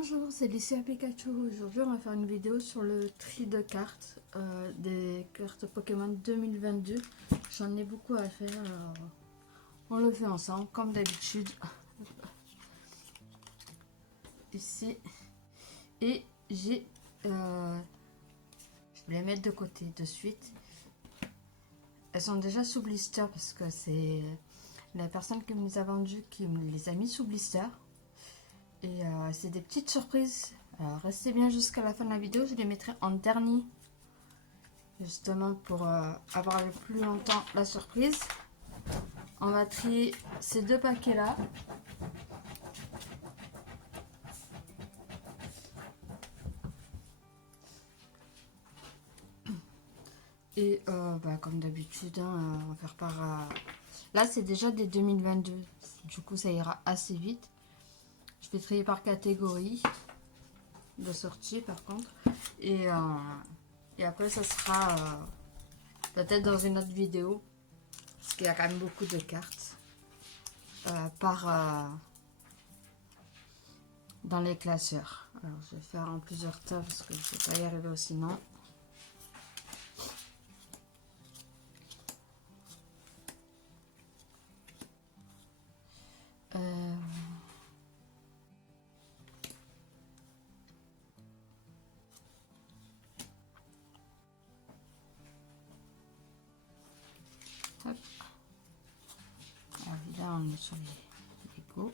Bonjour, c'est Lycia Pikachu. Aujourd'hui, on va faire une vidéo sur le tri de cartes, des cartes Pokémon 2022. J'en ai beaucoup à faire, alors on le fait ensemble, comme d'habitude. Ici. Et j'ai... je vais les mettre de côté de suite. Elles sont déjà sous blister parce que c'est la personne qui me les a vendues qui me les a mis sous blister. Et c'est des petites surprises. Alors restez bien jusqu'à la fin de la vidéo. Je les mettrai en dernier. Justement pour avoir le plus longtemps la surprise. On va trier ces deux paquets là. Et comme d'habitude, hein, on va faire par... Là c'est déjà des 2022. Du coup ça ira assez vite. Je vais trier par catégorie de sortie par contre. Et après ça sera peut-être dans une autre vidéo. Parce qu'il y a quand même beaucoup de cartes. Dans les classeurs. Alors je vais faire en plusieurs tas parce que je ne vais pas y arriver sinon. Hop. Alors là on est sur les Lego.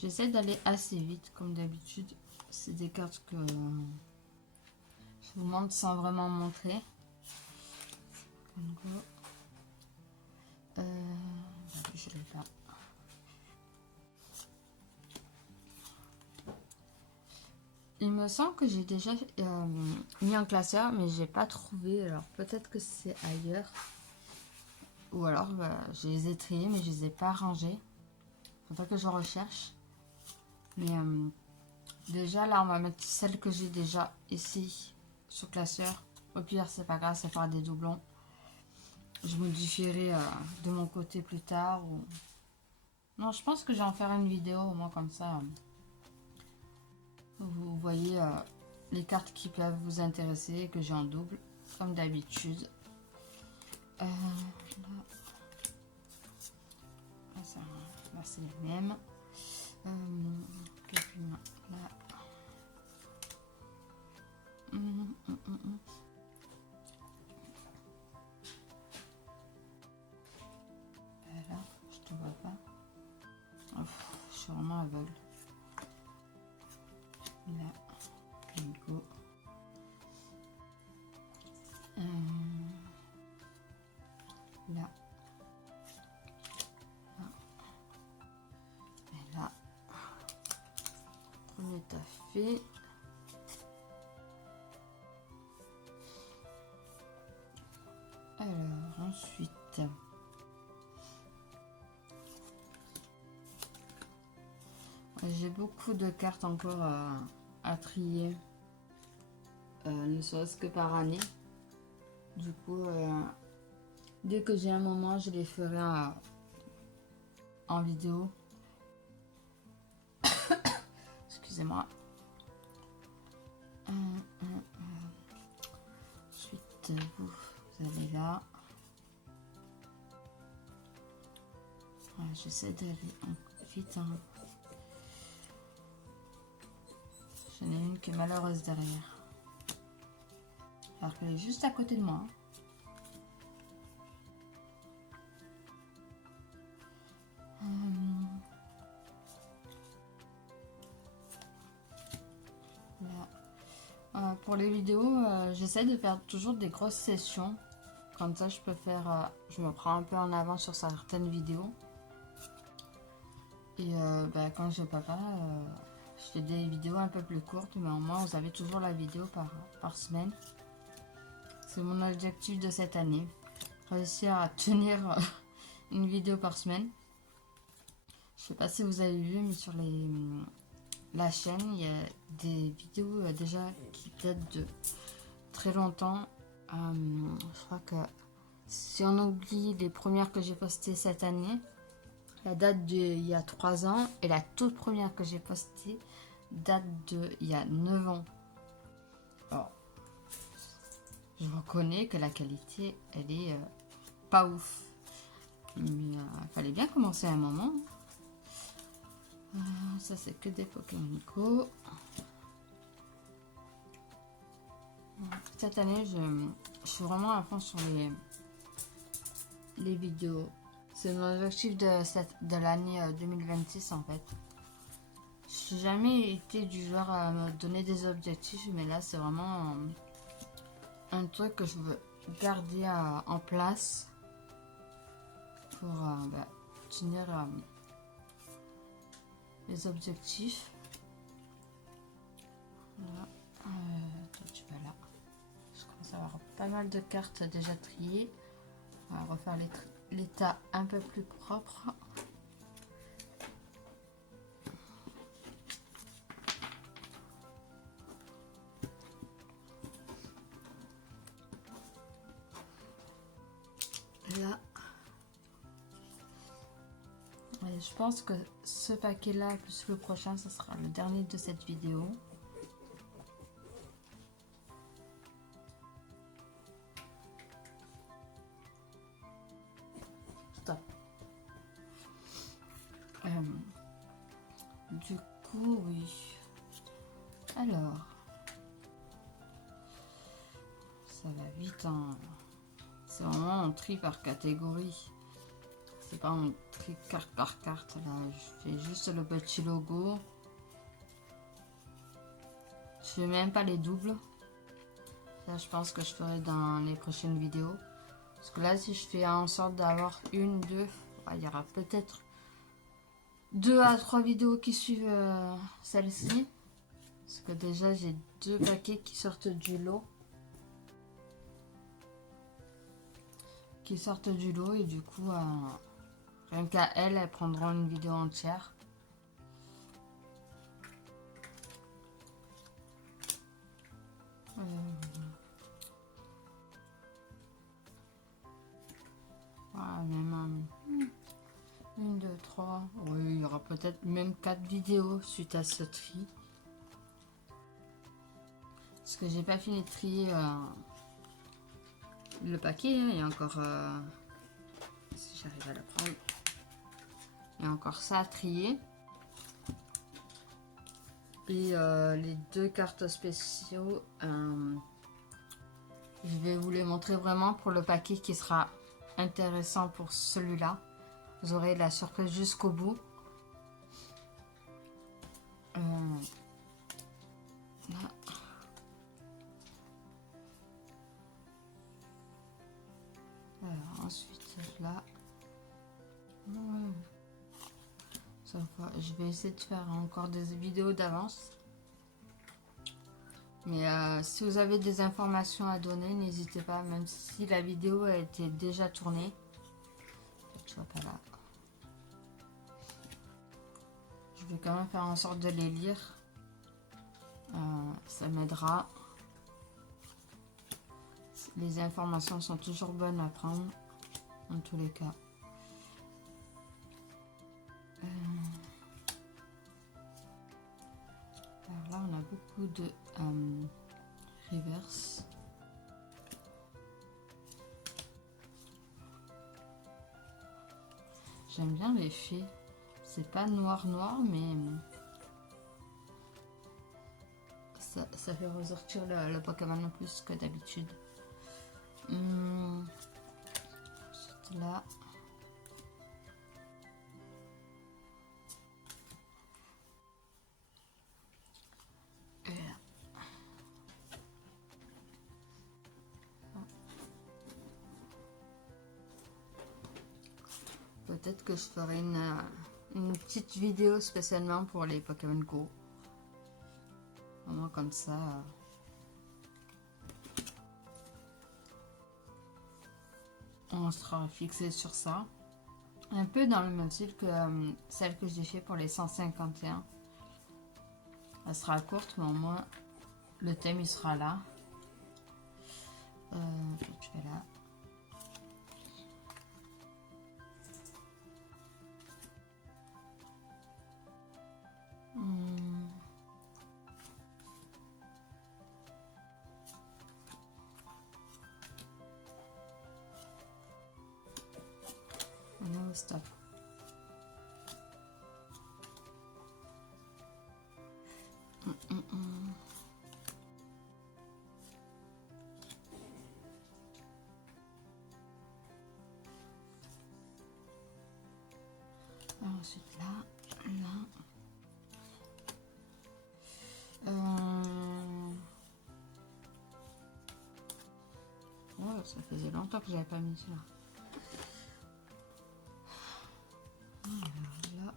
J'essaie d'aller assez vite comme d'habitude. C'est des cartes que je vous montre sans vraiment montrer. Je l'ai là. Il me semble que j'ai déjà mis un classeur, mais j'ai pas trouvé. Alors peut-être que c'est ailleurs. Ou alors je les ai triés, mais je les ai pas rangés. Faudrait que je recherche. Mais déjà là, on va mettre celle que j'ai déjà ici sur classeur. Au pire, c'est pas grave, ça fera des doublons. Je modifierai de mon côté plus tard. Ou... Non, je pense que je vais en faire une vidéo au moins comme ça. Vous voyez les cartes qui peuvent vous intéresser, que j'ai en double, comme d'habitude. Là, c'est les mêmes. Là. Là, je te vois pas. Oh, je suis vraiment aveugle. Là, go. Là. Et là. Premier tas fait. Alors, ensuite... J'ai beaucoup de cartes encore à trier, ne serait-ce que par année. Du coup, dès que j'ai un moment, je les ferai en vidéo. Excusez-moi. Ensuite, vous avez là. J'essaie d'aller vite. Hein. J'en ai une qui est malheureuse derrière. Alors qu'elle est juste à côté de moi. Là. Pour les vidéos, j'essaie de faire toujours des grosses sessions. Comme ça, je peux faire... je me prends un peu en avant sur certaines vidéos. Et quand je peux pas... je fais des vidéos un peu plus courtes, mais au moins vous avez toujours la vidéo par semaine. C'est mon objectif de cette année. Réussir à tenir une vidéo par semaine. Je sais pas si vous avez vu, mais sur la chaîne, il y a des vidéos déjà qui datent de très longtemps. Je crois que si on oublie les premières que j'ai postées cette année, la date d'il y a 3 ans et la toute première que j'ai postée date d'il y a 9 ans. Alors, je reconnais que la qualité, elle est pas ouf. Mais il fallait bien commencer à un moment. Ça, c'est que des Pokémon Go. Cette année, je suis vraiment à fond sur les vidéos. C'est mon objectif de l'année 2026 en fait. Je n'ai jamais été du genre à me donner des objectifs, mais là c'est vraiment un truc que je veux garder en place pour tenir les objectifs. Voilà. Toi tu vas là. Je commence à avoir pas mal de cartes déjà triées. On va refaire l'état un peu plus propre. Là. Et je pense que ce paquet là plus le prochain, ce sera le dernier de cette vidéo. Stop. Du coup, oui. Alors, ça va vite, hein. C'est vraiment un tri par catégorie. C'est pas un tri carte par carte. Là, je fais juste le petit logo. Je fais même pas les doubles. Ça, je pense que je ferai dans les prochaines vidéos. Parce que là, si je fais en sorte d'avoir une, deux, il y aura peut-être 2 à 3 vidéos qui suivent celle-ci. Parce que déjà, j'ai 2 paquets qui sortent du lot. Et du coup, rien qu'à elles prendront une vidéo entière. Voilà, même 1, 2, 3. Oui, il y aura peut-être même 4 vidéos suite à ce tri. Parce que j'ai pas fini de trier le paquet. Hein, il y a encore... si j'arrive à le prendre. Il y a encore ça à trier. Et les 2 cartes spéciaux, je vais vous les montrer vraiment pour le paquet qui sera intéressant pour celui-là. Vous aurez la surprise jusqu'au bout. Là. Alors, ensuite, là. Je vais essayer de faire encore des vidéos d'avance. Mais si vous avez des informations à donner, n'hésitez pas, même si la vidéo a été déjà tournée. Je vois pas là. Je vais quand même faire en sorte de les lire. Ça m'aidera. Les informations sont toujours bonnes à prendre, en tous les cas. Alors là, on a beaucoup de reverse. J'aime bien l'effet. C'est pas noir, mais ça fait ressortir le Pokémon plus que d'habitude. Ensuite là. Peut-être que je ferai une petite vidéo spécialement pour les Pokémon Go. Vraiment comme ça. On sera fixé sur ça. Un peu dans le même style que celle que j'ai fait pour les 151. Elle sera courte, mais au moins le thème il sera là. Toi, tu es là. Non, stop. Ensuite là. Oh, ça faisait longtemps que j'avais pas mis ça. Alors là.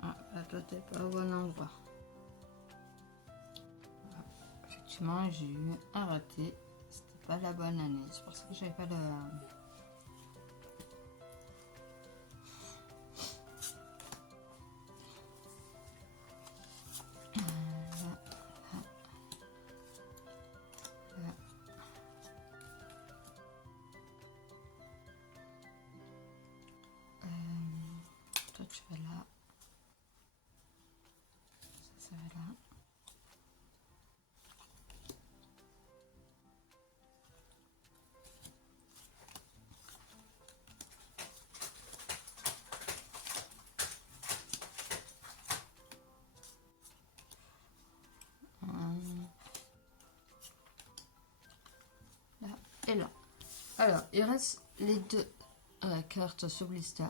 Ah, là, toi, t'es pas au bon endroit. Effectivement, j'ai eu un raté. C'était pas la bonne année. C'est pour ça que j'avais pas le. Toi, tu vas là. Ça va là. Là et là. Alors, il reste les deux cartes sous blister.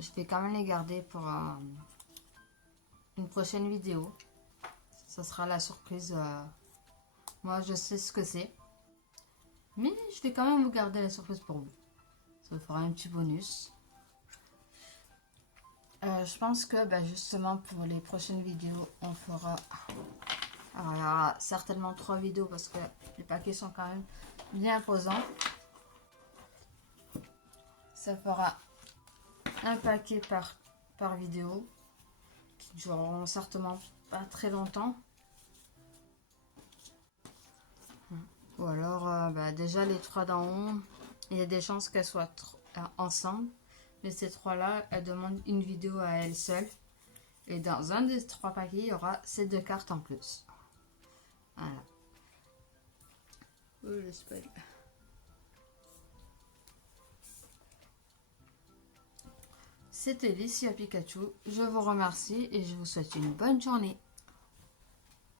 Je vais quand même les garder pour une prochaine vidéo. Ça sera la surprise. Moi, je sais ce que c'est. Mais je vais quand même vous garder la surprise pour vous. Ça vous fera un petit bonus. Je pense que justement pour les prochaines vidéos, on fera... Alors, il y aura certainement 3 vidéos parce que les paquets sont quand même bien imposants. Ça fera un paquet par vidéo qui dureront certainement pas très longtemps. Ou alors, déjà les 3 d'en haut, il y a des chances qu'elles soient ensemble. Mais ces 3-là, elles demandent une vidéo à elles seules. Et dans un des 3 paquets, il y aura ces 2 cartes en plus. Voilà. Oh, le spoil. C'était Licia Pikachu. Je vous remercie et je vous souhaite une bonne journée.